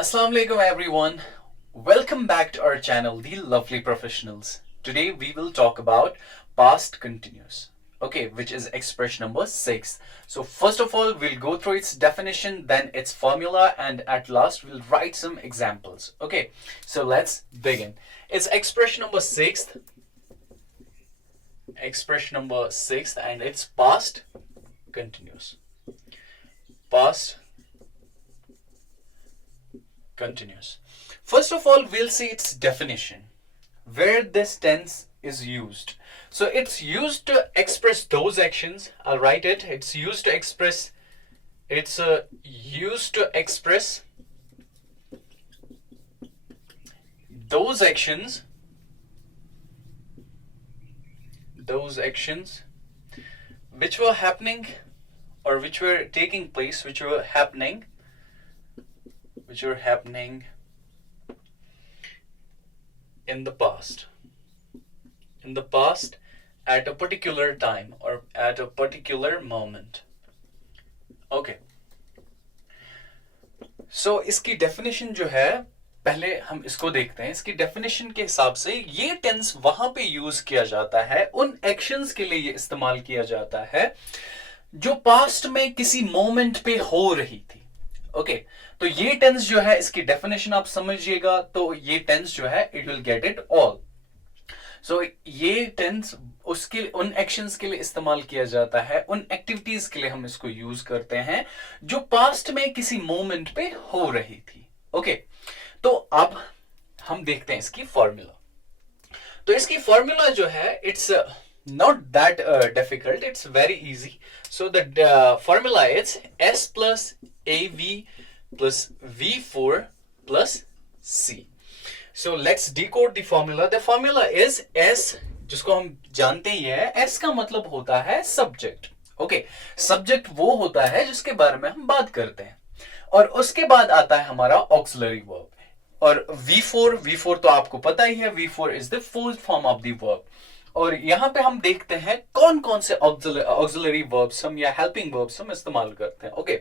Assalamu alaikum everyone. Welcome back to our channel, The Lovely Professionals. Today we will talk about past continuous. Okay, which is expression number 6. So first of all, we'll go through its definition, then its formula, and at last we'll write some examples. Okay, so let's begin. It's expression number 6. Expression number 6 and it's past continuous. Past continuous. First of all, we'll see its definition, where this tense is used. So it's used to express those actions. I'll write it. It's used to express those actions which were happening or which were taking place, which were happening in the past at a particular time or at a particular moment. Okay, so इसकी definition जो है, पहले हम इसको देखते हैं. इसकी definition के हिसाब से ये tense वहां पे use किया जाता है, उन actions के लिए ये इस्तेमाल किया जाता है जो past में किसी moment पे हो रही थी. ओके, तो ये टेंस जो है, इसकी डेफिनेशन आप समझिएगा. तो ये टेंस जो है, it will get it all. So ये टेंस उसके उन एक्शंस के लिए इस्तेमाल किया जाता है, उन एक्टिविटीज के लिए हम इसको यूज करते हैं जो पास्ट में किसी मोमेंट पे हो रही थी. ओके, तो अब हम देखते हैं इसकी फॉर्मूला. तो इसकी फॉर्मूला जो है, it's not that difficult, it's very easy. So the formula is S plus AV plus V4 plus C. So let's decode the formula. The formula is S, जिसको हम जानते ही है. S का मतलब होता है subject. Okay, subject वो होता है जिसके बारे में हम बात करते हैं, और उसके बाद आता है हमारा auxiliary verb. और V4 तो आपको पता ही है, V4 is the full form of the verb. और यहां पे हम देखते हैं कौन कौन से ऑक्सिलरी वर्ब्स हम या हेल्पिंग वर्ब्स हम इस्तेमाल करते हैं. ओके,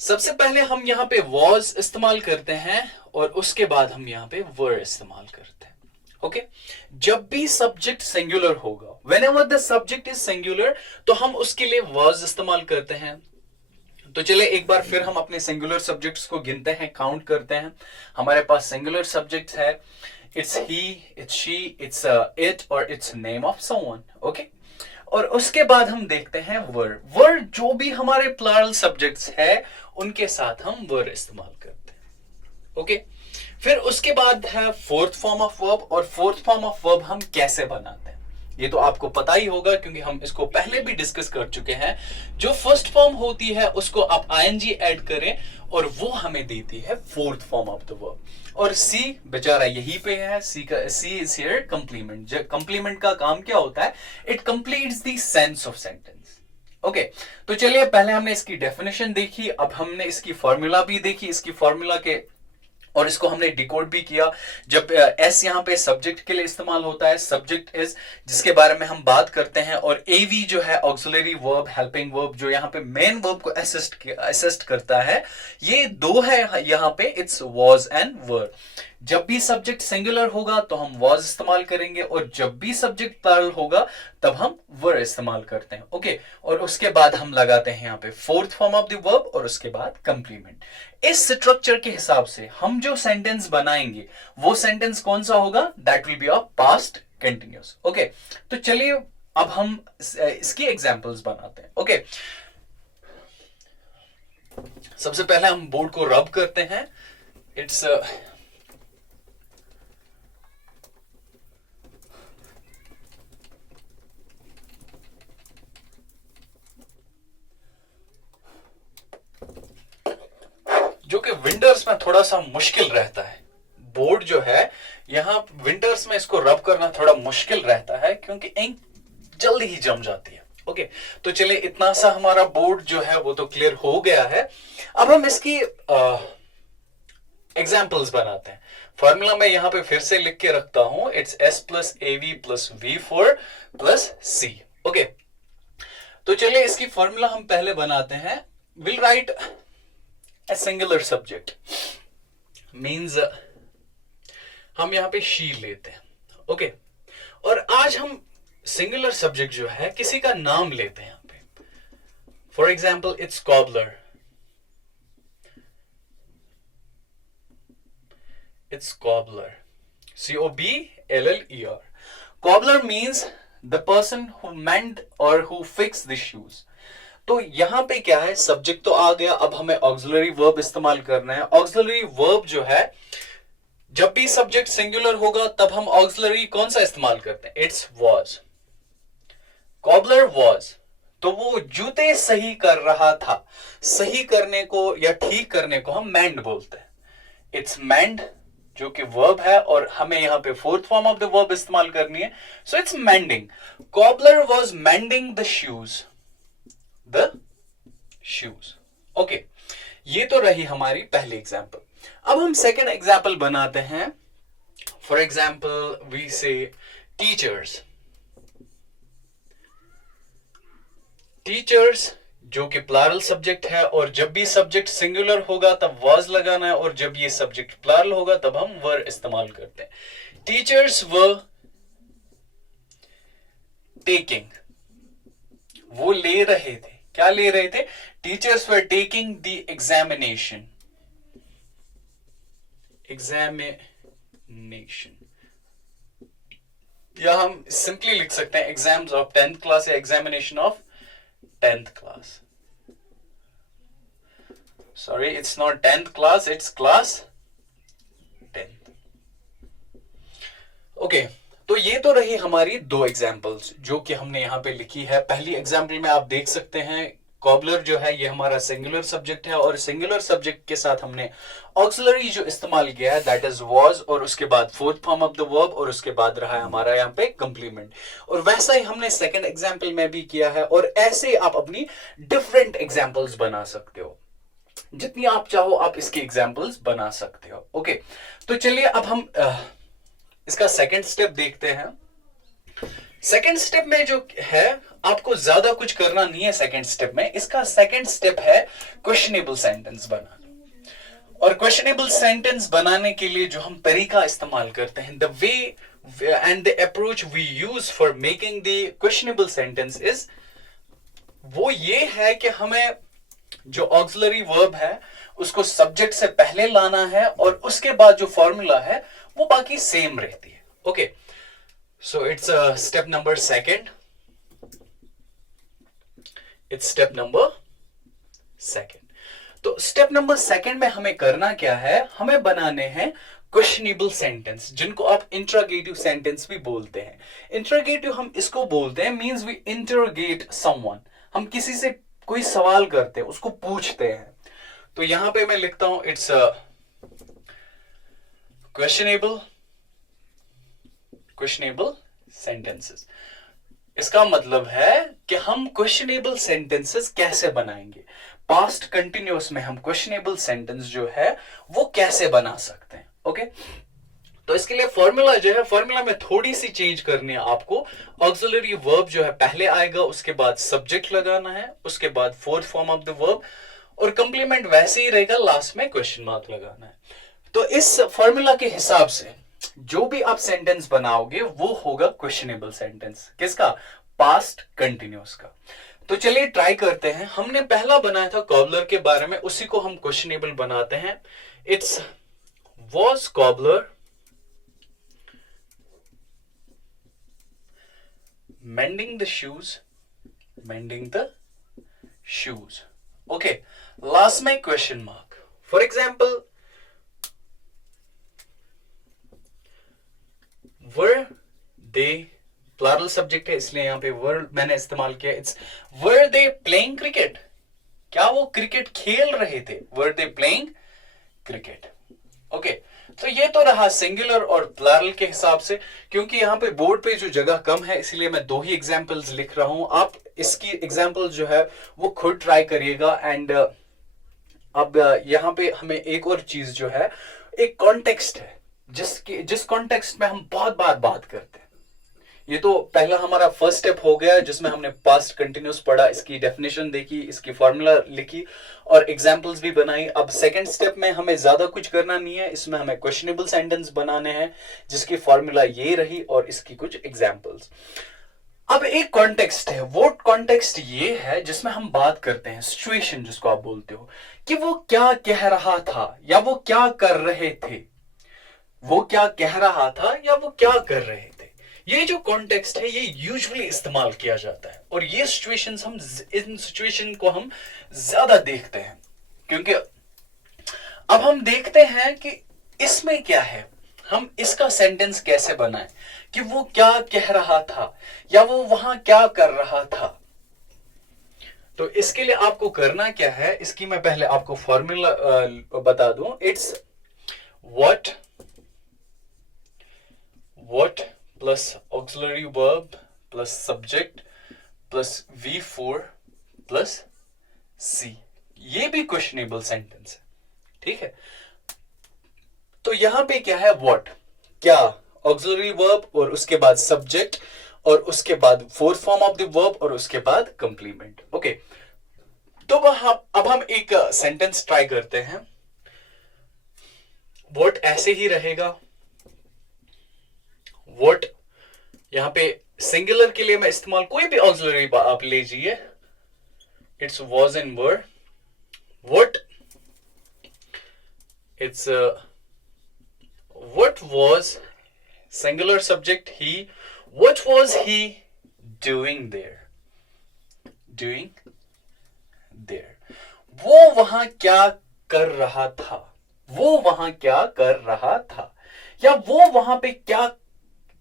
सबसे पहले हम यहां पे was इस्तेमाल करते हैं और उसके बाद हम यहां पे were इस्तेमाल करते हैं. ओके, जब भी सब्जेक्ट सिंगुलर होगा, whenever the subject is singular, तो हम उसके लिए was इस्तेमाल करते हैं. तो चलिए एक बार फिर हम अपने सिंगुलर सब्जेक्ट्स को गिनते हैं, काउंट करते हैं. हमारे पास सिंगुलर सब्जेक्ट्स है. It's he, it's she, it's it or it's name of someone. Okay? और उसके बाद हम देखते हैं were जो भी हमारे plural subjects है उनके साथ हम were इस्तेमाल करते हैं. Okay? फिर उसके बाद है fourth form of verb. और fourth form of verb हम कैसे बनाते हैं ये तो आपको पता ही होगा, क्योंकि हम इसको पहले भी डिस्कस कर चुके हैं. जो फर्स्ट फॉर्म होती है उसको आप ing ऐड करें और वो हमें देती है fourth form of the verb. और सी बेचारा यहीं पे है. सी इज हियर कंप्लीमेंट. कंप्लीमेंट का काम क्या होता है? It completes the sense of sentence. Okay, तो चलिए पहले हमने इसकी डेफिनेशन देखी, अब हमने इसकी फॉर्मूला भी देखी. इसकी फॉर्मूला के और इसको हमने डिकोड भी किया. जब एस यहाँ पे सब्जेक्ट के लिए इस्तेमाल होता है, सब्जेक्ट इज जिसके बारे में हम बात करते हैं, और एवी जो है ऑक्सिलरी वर्ब, हेल्पिंग वर्ब, जो यहाँ पे मेन वर्ब को असिस्ट करता है. ये दो है यहाँ पे, इट्स वाज एंड वर. जब भी सब्जेक्ट सिंगुलर होगा तो हम was इस्तेमाल करेंगे, और जब भी सब्जेक्ट प्लूरल होगा तब हम were इस्तेमाल करते हैं. ओके, और उसके बाद हम लगाते हैं यहाँ पे fourth form of the verb और उसके बाद कंप्लीमेंट. इस स्ट्रक्चर के हिसाब से हम जो सेंटेंस बनाएंगे वो सेंटेंस कौन सा होगा? That will be a past continuous. Okay, तो चलिए अब हम इसकी एग्जांपल्स बनाते हैं. ओके, सबसे पहले हम बोर्ड को रब करते हैं. इट्स जो कि विंटर्स में थोड़ा सा मुश्किल रहता है. बोर्ड जो है यहाँ विंटर्स में इसको रब करना थोड़ा मुश्किल रहता है, क्योंकि इंक जल्दी ही जम जाती है. ओके, तो चलिए इतना सा हमारा बोर्ड जो है वो तो क्लियर हो गया है. अब हम इसकी एग्जाम्पल्स बनाते हैं. फॉर्मूला मैं यहां पे फिर से लिख के रखता हूं. It's S plus AV plus V4 plus C. Okay, तो चलिए इसकी फॉर्मूला हम पहले बनाते हैं. Will write a singular subject. Means हम यहाँ पे शी लेते हैं, ओके। और आज हम सिंगुलर सब्जेक्ट जो है किसी का नाम लेते हैं यहाँ पे। For example it's cobbler, it's cobbler, COBLLER। Cobbler means the person who mend और हु फिक्स द शूज। तो यहां पे क्या है, सब्जेक्ट तो आ गया, अब हमें ऑक्सिलरी वर्ब इस्तेमाल करना है। ऑक्सिलरी वर्ब जो है, जब भी सब्जेक्ट सिंगुलर होगा तब हम ऑक्सिलरी कौन सा इस्तेमाल करते हैं, इट्स वॉज। कॉबलर वॉज, तो वो जूते सही कर रहा था। सही करने को या ठीक करने को हम मेंड बोलते हैं। इट्स मेंड जो कि वर्ब है, और हमें यहां पे fourth form of the verb इस्तेमाल करनी है, so it's mending. Cobbler was mending the shoes, the shoes, okay. ये तो रही हमारी पहली एग्जाम्पल। अब हम सेकेंड एग्जाम्पल बनाते हैं। फॉर एग्जाम्पल वी से टीचर्स। टीचर्स जो कि प्लरल सब्जेक्ट है, और जब भी सब्जेक्ट सिंगुलर होगा तब वाज लगाना है, और जब ये सब्जेक्ट प्लरल होगा तब हम वर इस्तेमाल करते हैं। टीचर्स वर टेकिंग, वो ले रहे थे। क्या ले रहे थे? Teachers were taking the examination, examination, या हम सिंपली लिख सकते हैं एग्जाम्स ऑफ 10th क्लास या examination of 10th class. Sorry, it's not 10th class, it's class 10th. Okay, तो ये तो रही हमारी दो एग्जाम्पल्स जो कि हमने यहां पे लिखी है। पहली एग्जाम्पल में आप देख सकते हैं कॉबलर जो है ये हमारा सिंगुलर सब्जेक्ट है, और सिंगुलर सब्जेक्ट के साथ हमने ऑक्सिलरी जो इस्तेमाल किया है दैट इज वाज, और उसके बाद fourth form of the verb, और उसके बाद रहा है हमारा यहाँ पे कंप्लीमेंट। और वैसा ही हमने सेकंड एग्जाम्पल में भी किया है, और ऐसे आप अपनी डिफरेंट एग्जाम्पल्स बना सकते हो। जितनी आप चाहो आप इसकी एग्जाम्पल्स बना सकते हो, ओके। तो चलिए अब हम इसका सेकेंड स्टेप देखते हैं। सेकेंड स्टेप में जो है आपको ज्यादा कुछ करना नहीं है सेकेंड स्टेप में। इसका सेकेंड स्टेप है क्वेश्चनेबल सेंटेंस बनाना। और क्वेश्चनेबल सेंटेंस बनाने के लिए जो हम तरीका इस्तेमाल करते हैं, the way and the approach we use for making the questionable sentence is, वो ये है कि हमें जो ऑक्सिलरी वर्ब है उसको सब्जेक्ट से पहले लाना है, और उसके बाद जो फॉर्मूला है वो बाकी सेम रहती है, okay. So it's step number second. It's step number second. तो स्टेप नंबर सेकंड में हमें करना क्या है, हमें बनाने हैं क्वेश्चनेबल सेंटेंस, जिनको आप इंटरोगेटिव सेंटेंस भी बोलते हैं। इंटरोगेटिव हम इसको बोलते हैं, मींस वी इंटरोगेट समवन। हम किसी से कोई सवाल करते हैं, उसको पूछते हैं। तो यहां पे मैं लिखता हूं इट्स क्वेश्चनेबल सेंटेंसेस। इसका मतलब है कि हम क्वेश्चनेबल सेंटेंसेस कैसे बनाएंगे। पास्ट कंटिन्यूअस में हम क्वेश्चनेबल सेंटेंस जो है वो कैसे बना सकते हैं, ओके। तो इसके लिए फॉर्मूला जो है, फॉर्मूला में थोड़ी सी चेंज करनी है आपको। ऑक्सिलरी वर्ब जो है पहले आएगा, उसके बाद सब्जेक्ट लगाना है, उसके बाद fourth form of the verb, और कंप्लीमेंट वैसे ही रहेगा, लास्ट में क्वेश्चन मार्क लगाना है। तो इस फॉर्मूला के हिसाब से जो भी आप सेंटेंस बनाओगे वो होगा क्वेश्चनेबल सेंटेंस। किसका? पास्ट कंटिन्यूअस का। तो चलिए ट्राई करते हैं। हमने पहला बनाया था कॉबलर के बारे में, उसी को हम क्वेश्चनेबल बनाते हैं। It's was cobbler mending the shoes, mending the shoes, okay. Last में question mark. For example were they, plural subject है इसलिए यहां पे वर मैंने इस्तेमाल किया। It's were they playing cricket, क्या वो क्रिकेट खेल रहे थे? Were they playing cricket, okay. तो ये तो रहा सिंगुलर और प्लरल के हिसाब से। क्योंकि यहां पे बोर्ड पे जो जगह कम है इसलिए मैं दो ही एग्जांपल्स लिख रहा हूं। आप इसकी एग्जांपल जो है वो खुद ट्राई करिएगा। एंड अब यहां पे हमें एक और चीज जो है, एक कॉन्टेक्स्ट है जिस कॉन्टेक्स्ट में हम बहुत बार बात करते हैं। ये तो पहला हमारा फर्स्ट स्टेप हो गया जिसमें हमने पास्ट कंटिन्यूस पढ़ा, इसकी डेफिनेशन देखी, इसकी फॉर्मूला लिखी और एग्जांपल्स भी बनाई। अब सेकंड स्टेप में हमें ज्यादा कुछ करना नहीं है, इसमें हमें क्वेश्चनेबल सेंटेंस बनाने हैं जिसकी फॉर्मूला ये रही और इसकी कुछ एग्जांपल्स। अब एक कॉन्टेक्स्ट है, वो कॉन्टेक्स्ट ये है जिसमें हम बात करते हैं सिचुएशन जिसको आप बोलते हो, कि वो क्या कह रहा था या वो क्या कर रहे थे, वो क्या कह रहा था या वो क्या कर रहे थे। ये जो कॉन्टेक्स्ट है ये यूजुअली इस्तेमाल किया जाता है और ये सिचुएशंस हम इन सिचुएशन को हम ज्यादा देखते हैं, क्योंकि अब हम देखते हैं कि इसमें क्या है, हम इसका सेंटेंस कैसे बनाएं कि वो क्या कह रहा था या वो वहां क्या कर रहा था। तो इसके लिए आपको करना क्या है, इसकी मैं पहले आपको फॉर्मूला बता दूं। It's what plus auxiliary verb plus subject plus V4 plus C। ये भी क्वेश्चनेबल सेंटेंस है, ठीक है। तो यहां पे क्या है, what क्या, auxiliary verb और उसके बाद subject और उसके बाद fourth form of the verb और उसके बाद कंप्लीमेंट। ओके, तो अब हम एक सेंटेंस ट्राई करते हैं। what ऐसे ही रहेगा, what यहां पे सिंगुलर के लिए मैं इस्तेमाल कोई भी ऑक्सिलरी आप लीजिए, it's was and were. what it's what was singular subject he, what was he doing there, वो वहां क्या कर रहा था, वो वहां क्या कर रहा था, या वो वहां पे क्या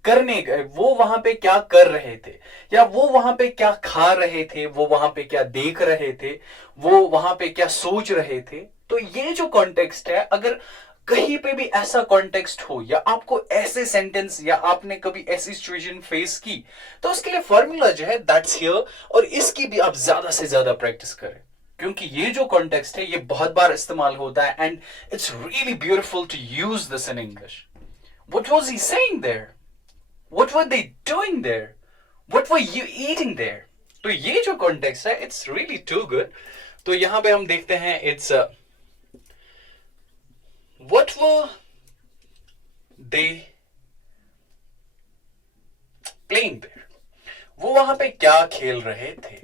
करने गए, वो वहां पे क्या कर रहे थे, या वो वहां पे क्या खा रहे थे, वो वहां पे क्या देख रहे थे, वो वहां पे क्या सोच रहे थे। तो ये जो कॉन्टेक्स्ट है, अगर कहीं पे भी ऐसा कॉन्टेक्स्ट हो या आपको ऐसे सेंटेंस या आपने कभी ऐसी सिचुएशन फेस की, तो उसके लिए फॉर्मूला जो है दैट्स हियर, और इसकी भी आप ज्यादा से ज्यादा प्रैक्टिस करें, क्योंकि ये जो कॉन्टेक्स्ट है ये बहुत बार इस्तेमाल होता है and it's really beautiful to use this in English. What was he saying there, What were they doing there? What were you eating there? तो ये जो कॉन्टेक्स्ट है it's really too good। तो यहां पे हम देखते हैं it's what were they playing there? वो वहां पे क्या खेल रहे थे।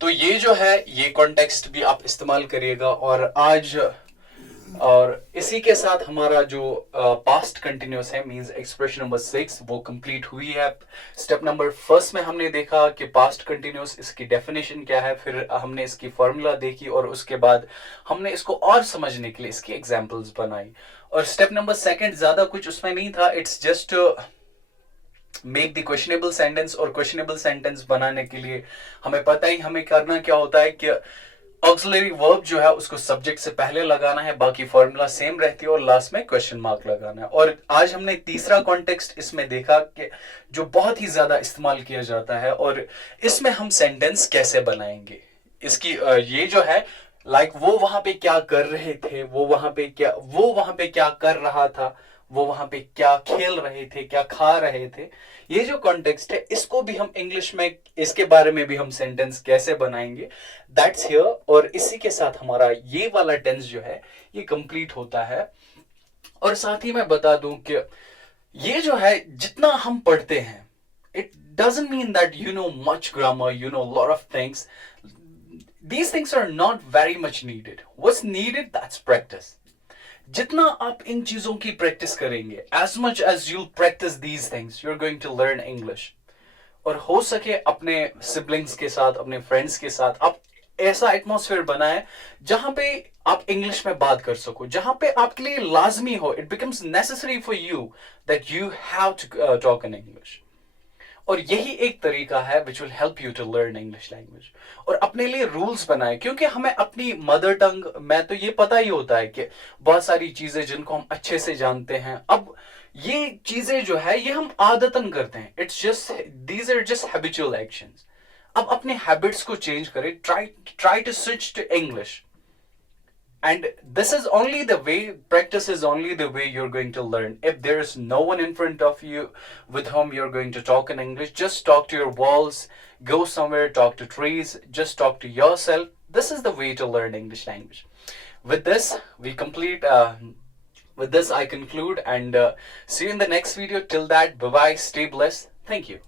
तो ये जो है ये कॉन्टेक्स्ट भी आप इस्तेमाल करिएगा। और इसी के साथ हमारा जो पास्ट कंटिन्यूस है मींस एक्सप्रेशन नंबर 6 वो कंप्लीट हुई है। स्टेप नंबर फर्स्ट में हमने देखा कि पास्ट कंटिन्यूस इसकी डेफिनेशन क्या है, फिर हमने इसकी फॉर्मूला देखी और उसके बाद हमने इसको और समझने के लिए इसकी एग्जांपल्स बनाई। और स्टेप नंबर सेकंड ज्यादा कुछ उसमें नहीं था, it's just make the questionable sentence. और क्वेश्चनेबल सेंटेंस बनाने के लिए हमें पता ही हमें करना क्या होता है कि ऑक्सिलरी वर्ब जो है उसको सब्जेक्ट से पहले लगाना है, बाकी फॉर्मूला सेम रहती है और लास्ट में क्वेश्चन मार्क लगाना है। और आज हमने तीसरा कॉन्टेक्स्ट इसमें देखा कि जो बहुत ही ज्यादा इस्तेमाल किया जाता है और इसमें हम सेंटेंस कैसे बनाएंगे। इसकी ये जो है लाइक वो वहां पे क्या कर रहे थे, वो वहां पे क्या कर रहा था, वो वहां पे क्या खेल रहे थे, क्या खा रहे थे। ये जो कॉन्टेक्स्ट है इसको भी हम इंग्लिश में इसके बारे में भी हम सेंटेंस कैसे बनाएंगे दैट्स हियर। और इसी के साथ हमारा ये वाला टेंस जो है ये कंप्लीट होता है। और साथ ही मैं बता दूं कि ये जो है जितना हम पढ़ते हैं it doesn't mean that you know much grammar, you know lot of things. These things are not very much needed. What's needed? That's practice. जितना आप इन चीजों की प्रैक्टिस करेंगे, as much as you'll practice these things, you're going to learn English. और हो सके अपने siblings के साथ, अपने फ्रेंड्स के साथ आप ऐसा एटमॉस्फेयर बनाएं जहां पे आप इंग्लिश में बात कर सको, जहां पे आपके लिए लाजमी हो, it becomes necessary for you that you have to talk in English. और यही एक तरीका है which will help you to learn English language। और अपने लिए रूल्स बनाए, क्योंकि हमें अपनी मदर टंग में तो ये पता ही होता है कि बहुत सारी चीजें जिनको हम अच्छे से जानते हैं, अब ये चीजें जो है ये हम आदतन करते हैं। It's just these are just habitual actions. अब अपने हैबिट्स को चेंज करें, try to switch to English. And this is only the way, practice is only the way you're going to learn. If there is no one in front of you with whom you're going to talk in English, just talk to your walls, go somewhere, talk to trees, just talk to yourself. This is the way to learn English language. With this, with this, I conclude, and see you in the next video. Till that, bye bye, stay blessed. Thank you.